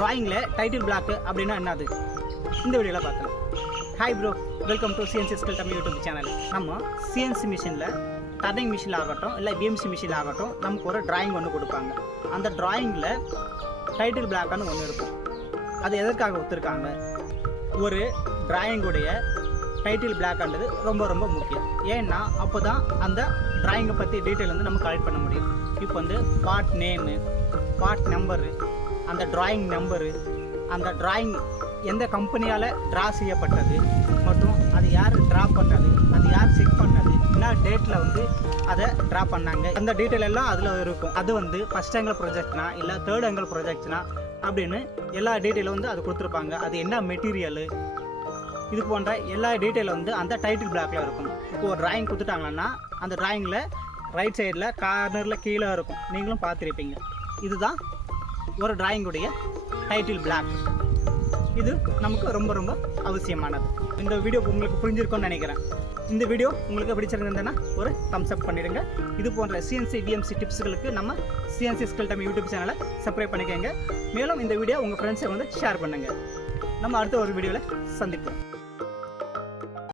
டிராயிங்கில் title black அப்படின்னா என்னது இந்த வீடியோவில் பார்க்கலாம். Hi bro, welcome to CNC skill Tamil YouTube channel. நம்ம சிஎன்சி மிஷினில் டர்னிங் மிஷின் ஆகட்டும் இல்லை பிஎம்சி மிஷின் ஆகட்டும் நமக்கு ஒரு டிராயிங் ஒன்று கொடுப்பாங்க. அந்த டிராயிங்கில் டைட்டில் பிளாக்னு ஒன்று இருக்கும். அது எதற்காக ஒத்துருக்காங்க? ஒரு டிராயிங்குடைய டைட்டில் பிளாக்ன்றது ரொம்ப ரொம்ப முக்கியம். ஏன்னா அப்போ தான் அந்த டிராயிங்கை பற்றி டீட்டெயில் வந்து நம்ம கலெக்ட் பண்ண முடியும். இப்போ வந்து பார்ட் நேமு, பார்ட் நம்பரு, அந்த டிராயிங் நம்பரு, அந்த டிராயிங் எந்த கம்பெனியால் ட்ரா செய்யப்பட்டது மற்றும் அது யார் ட்ரா பண்ணது, அது யார் செக் பண்ணது, என்ன டேட்டில் வந்து அதை ட்ரா பண்ணாங்க, அந்த டீட்டெயில் எல்லாம் அதில் இருக்கும். அது வந்து ஃபஸ்ட் ஆங்கிள் ப்ரொஜெக்ட்னா இல்லை தேர்ட் ஆங்கிள் ப்ரொஜெக்ட்னா அப்படின்னு எல்லா டீட்டெயிலும் வந்து அது கொடுத்துருப்பாங்க. அது என்ன மெட்டீரியலு, இது போன்ற எல்லா டீட்டெயிலும் வந்து அந்த டைட்டில் பிளாக்ல இருக்கும். இப்போ ஒரு டிராயிங் கொடுத்துட்டாங்கன்னா அந்த டிராயிங்கில் ரைட் சைடில் கார்னரில் கீழே இருக்கும், நீங்களும் பார்த்துருப்பீங்க. இதுதான் ஒரு டிராயிங்குடைய டைட்டில் பிளாக். இது நமக்கு ரொம்ப ரொம்ப அவசியமானது. இந்த வீடியோ உங்களுக்கு புரிஞ்சிருக்கும்னு நினைக்கிறேன். இந்த வீடியோ உங்களுக்கு பிடிச்சிருந்ததுன்னா ஒரு தம்ஸ் அப் பண்ணிடுங்க. இது போன்ற சிஎன்சி பிஎம்சி டிப்ஸுகளுக்கு நம்ம சிஎன்சி ஸ்கில் தமிழ் யூடியூப் சேனலை சப்ஸ்கிரைப் பண்ணிக்கோங்க. மேலும் இந்த வீடியோ உங்கள் ஃப்ரெண்ட்ஸை வந்து ஷேர் பண்ணுங்கள். நம்ம அடுத்த ஒரு வீடியோவில் சந்திப்போம்.